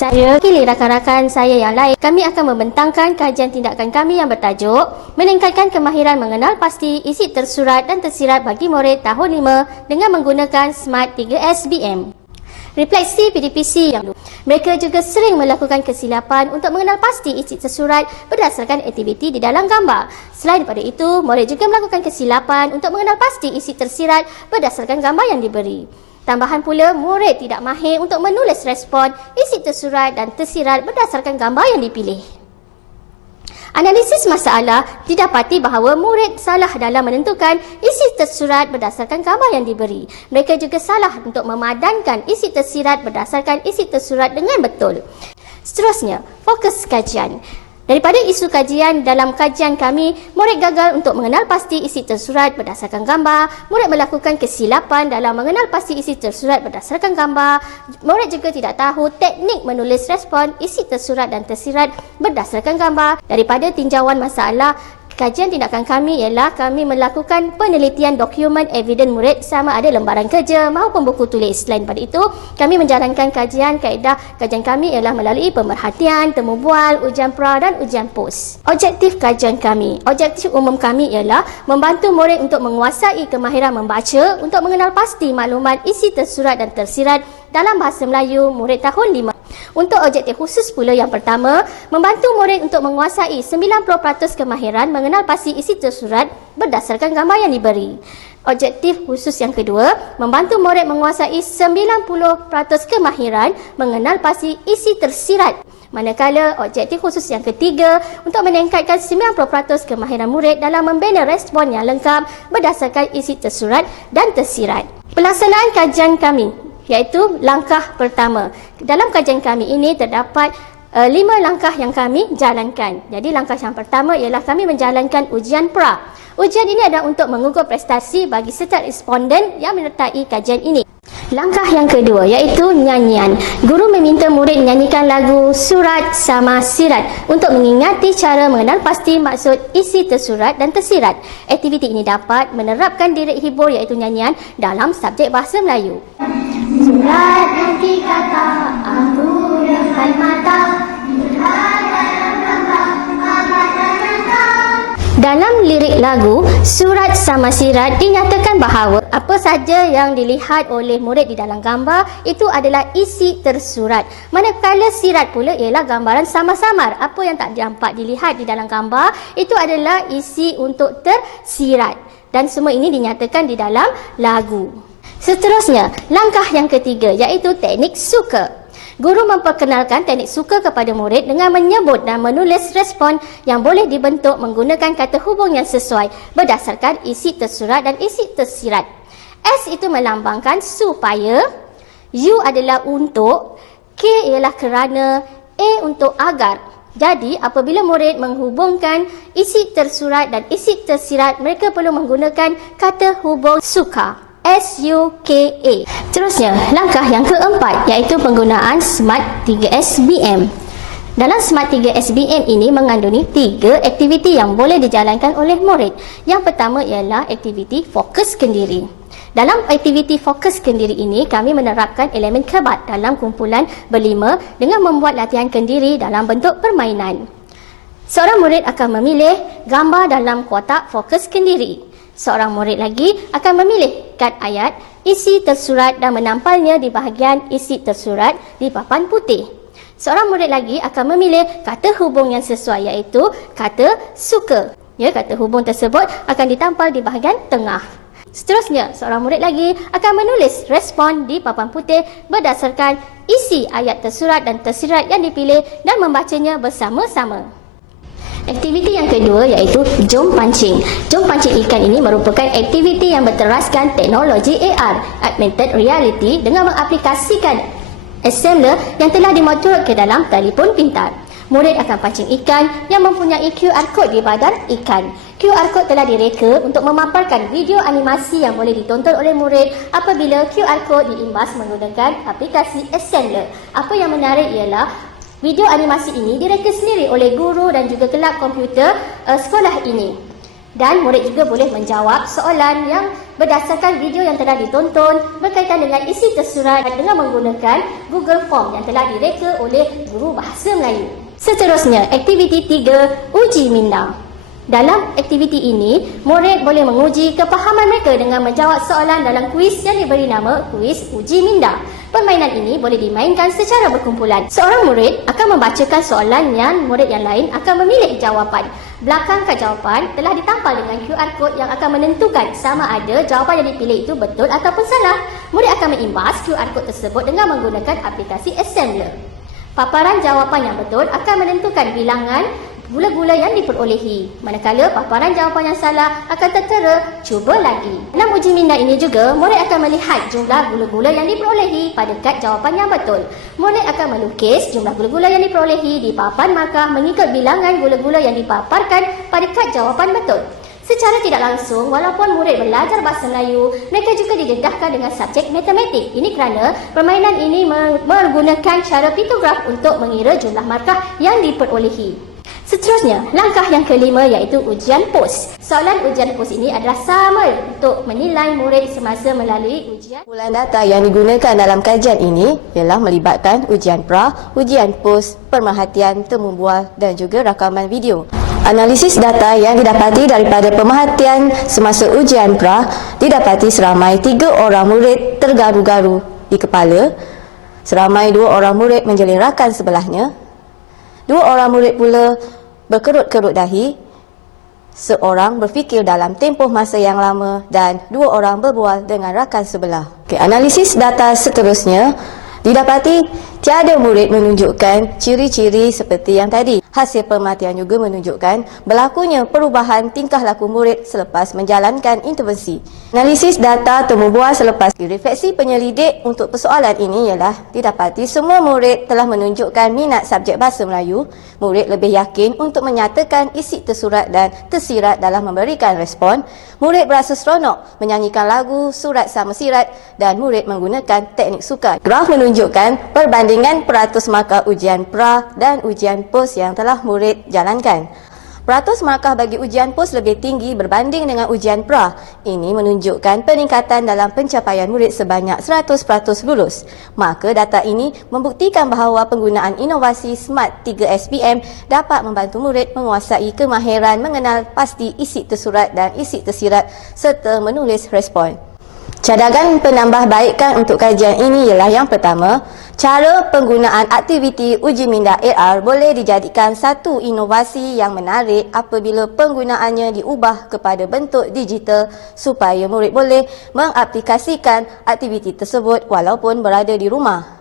Saya pilih rakan-rakan saya yang lain. Kami akan membentangkan kajian tindakan kami yang bertajuk meningkatkan kemahiran mengenal pasti isi tersurat dan tersirat bagi murid tahun 5 dengan menggunakan Smart 3SBM. Refleksi PDPC yang mereka juga sering melakukan kesilapan untuk mengenal pasti isi tersurat berdasarkan aktiviti di dalam gambar. Selain daripada itu, murid juga melakukan kesilapan untuk mengenal pasti isi tersirat berdasarkan gambar yang diberi. Tambahan pula, murid tidak mahir untuk menulis respon isi tersurat dan tersirat berdasarkan gambar yang dipilih. Analisis masalah didapati bahawa murid salah dalam menentukan isi tersurat berdasarkan gambar yang diberi. Mereka juga salah untuk memadankan isi tersirat berdasarkan isi tersurat dengan betul. Seterusnya, fokus kajian. Daripada isu kajian, dalam kajian kami, murid gagal untuk mengenal pasti isi tersurat berdasarkan gambar. Murid melakukan kesilapan dalam mengenal pasti isi tersurat berdasarkan gambar. Murid juga tidak tahu teknik menulis respon isi tersurat dan tersirat berdasarkan gambar. Daripada tinjauan masalah, kajian tindakan kami ialah kami melakukan penelitian dokumen evidence murid sama ada lembaran kerja maupun buku tulis. Selain daripada itu, kami menjalankan kaedah kajian kami ialah melalui pemerhatian, temu bual, ujian pra dan ujian pos. Objektif kajian kami. Objektif umum kami ialah membantu murid untuk menguasai kemahiran membaca untuk mengenal pasti maklumat isi tersurat dan tersirat dalam bahasa Melayu murid tahun 5. Untuk objektif khusus pula yang pertama, membantu murid untuk menguasai 90% kemahiran mengenal pasti isi tersurat berdasarkan gambar yang diberi. Objektif khusus yang kedua, membantu murid menguasai 90% kemahiran mengenal pasti isi tersirat. Manakala objektif khusus yang ketiga, untuk meningkatkan 90% kemahiran murid dalam membina respon yang lengkap berdasarkan isi tersurat dan tersirat. Pelaksanaan kajian kami, iaitu langkah pertama. Dalam kajian kami ini terdapat 5 langkah yang kami jalankan. Jadi langkah yang pertama ialah kami menjalankan ujian pra. Ujian ini adalah untuk mengukur prestasi bagi setiap responden yang menyertai kajian ini. Langkah yang kedua iaitu nyanyian. Guru meminta murid menyanyikan lagu Surat Sama Sirat untuk mengingati cara mengenal pasti maksud isi tersurat dan tersirat. Aktiviti ini dapat menerapkan diri hibur iaitu nyanyian dalam subjek bahasa Melayu. Surat nanti kata aku depan mata. Dalam lirik lagu Surat Sama Sirat dinyatakan bahawa apa sahaja yang dilihat oleh murid di dalam gambar itu adalah isi tersurat. Manakala sirat pula ialah gambaran samar-samar. Apa yang tak nampak dilihat di dalam gambar itu adalah isi untuk tersirat. Dan semua ini dinyatakan di dalam lagu. Seterusnya, langkah yang ketiga iaitu teknik suka. Guru memperkenalkan teknik suka kepada murid dengan menyebut dan menulis respon yang boleh dibentuk menggunakan kata hubung yang sesuai berdasarkan isi tersurat dan isi tersirat. S itu melambangkan supaya, U adalah untuk, K ialah kerana, A untuk agar. Jadi, apabila murid menghubungkan isi tersurat dan isi tersirat, mereka perlu menggunakan kata hubung suka. SUKA. Terusnya, langkah yang keempat iaitu penggunaan Smart 3SBM. Dalam Smart 3SBM ini mengandungi 3 aktiviti yang boleh dijalankan oleh murid. Yang pertama ialah aktiviti fokus kendiri. Dalam aktiviti fokus kendiri ini, kami menerapkan elemen kebat dalam kumpulan berlima dengan membuat latihan kendiri dalam bentuk permainan. Seorang murid akan memilih gambar dalam kotak fokus kendiri. Seorang murid lagi akan memilih kad ayat, isi tersurat dan menampalnya di bahagian isi tersurat di papan putih. Seorang murid lagi akan memilih kata hubung yang sesuai iaitu kata suka. Kata hubung tersebut akan ditampal di bahagian tengah. Seterusnya, seorang murid lagi akan menulis respon di papan putih berdasarkan isi ayat tersurat dan tersirat yang dipilih dan membacanya bersama-sama. Aktiviti yang kedua iaitu jom pancing. Jom pancing ikan ini merupakan aktiviti yang berteraskan teknologi AR, Augmented Reality, dengan mengaplikasikan assembler yang telah dimotor ke dalam telefon pintar. Murid akan pancing ikan yang mempunyai QR code di badan ikan. QR code telah direka untuk memaparkan video animasi yang boleh ditonton oleh murid apabila QR code diimbas menggunakan aplikasi assembler. Apa yang menarik ialah video animasi ini direka sendiri oleh guru dan juga kelab komputer sekolah ini. Dan murid juga boleh menjawab soalan yang berdasarkan video yang telah ditonton berkaitan dengan isi tersurat dengan menggunakan Google Form yang telah direka oleh guru bahasa Melayu. Seterusnya, aktiviti 3, uji minda. Dalam aktiviti ini, murid boleh menguji kefahaman mereka dengan menjawab soalan dalam kuis yang diberi nama kuis uji minda. Permainan ini boleh dimainkan secara berkumpulan. Seorang murid akan membacakan soalan yang murid yang lain akan memilih jawapan. Belakang kad jawapan telah ditampal dengan QR code yang akan menentukan sama ada jawapan yang dipilih itu betul ataupun salah. Murid akan mengimbas QR code tersebut dengan menggunakan aplikasi Assembler. Paparan jawapan yang betul akan menentukan bilangan gula-gula yang diperolehi. Manakala paparan jawapan yang salah akan tertera cuba lagi. Dalam uji minda ini juga, murid akan melihat jumlah gula-gula yang diperolehi pada kad jawapan yang betul. Murid akan melukis jumlah gula-gula yang diperolehi di papan markah mengikut bilangan gula-gula yang dipaparkan pada kad jawapan betul. Secara tidak langsung, walaupun murid belajar bahasa Melayu, mereka juga didedahkan dengan subjek matematik. Ini kerana permainan ini menggunakan cara piktograf untuk mengira jumlah markah yang diperolehi. Seterusnya, langkah yang kelima iaitu ujian POS. Soalan ujian POS ini adalah sama untuk menilai murid semasa melalui ujian. Kumpulan data yang digunakan dalam kajian ini ialah melibatkan ujian pra, ujian POS, pemerhatian, temu bual dan juga rakaman video. Analisis data yang didapati daripada pemerhatian semasa ujian pra didapati seramai 3 orang murid tergaru-garu di kepala, seramai 2 orang murid menjeling rakan sebelahnya, 2 orang murid pula berkerut-kerut dahi, seorang berfikir dalam tempoh masa yang lama dan 2 orang berbual dengan rakan sebelah. Analisis data seterusnya didapati tiada murid menunjukkan ciri-ciri seperti yang tadi. Hasil pemerhatian juga menunjukkan berlakunya perubahan tingkah laku murid selepas menjalankan intervensi. Analisis data temu bual selepas refleksi penyelidik untuk persoalan ini ialah didapati semua murid telah menunjukkan minat subjek bahasa Melayu. Murid lebih yakin untuk menyatakan isi tersurat dan tersirat dalam memberikan respon. Murid berasa seronok menyanyikan lagu, surat sama sirat dan murid menggunakan teknik sukan. Graf menunjukkan perbandingan peratus markah ujian pra dan ujian POS yang telah murid jalankan. Peratus markah bagi ujian POS lebih tinggi berbanding dengan ujian pra. Ini menunjukkan peningkatan dalam pencapaian murid sebanyak 100% lulus. Maka data ini membuktikan bahawa penggunaan inovasi Smart 3 SPM dapat membantu murid menguasai kemahiran mengenal pasti isi tersurat dan isi tersirat serta menulis respon. Cadangan penambahbaikan untuk kajian ini ialah yang pertama, cara penggunaan aktiviti uji minda AR boleh dijadikan satu inovasi yang menarik apabila penggunaannya diubah kepada bentuk digital supaya murid boleh mengaplikasikan aktiviti tersebut walaupun berada di rumah.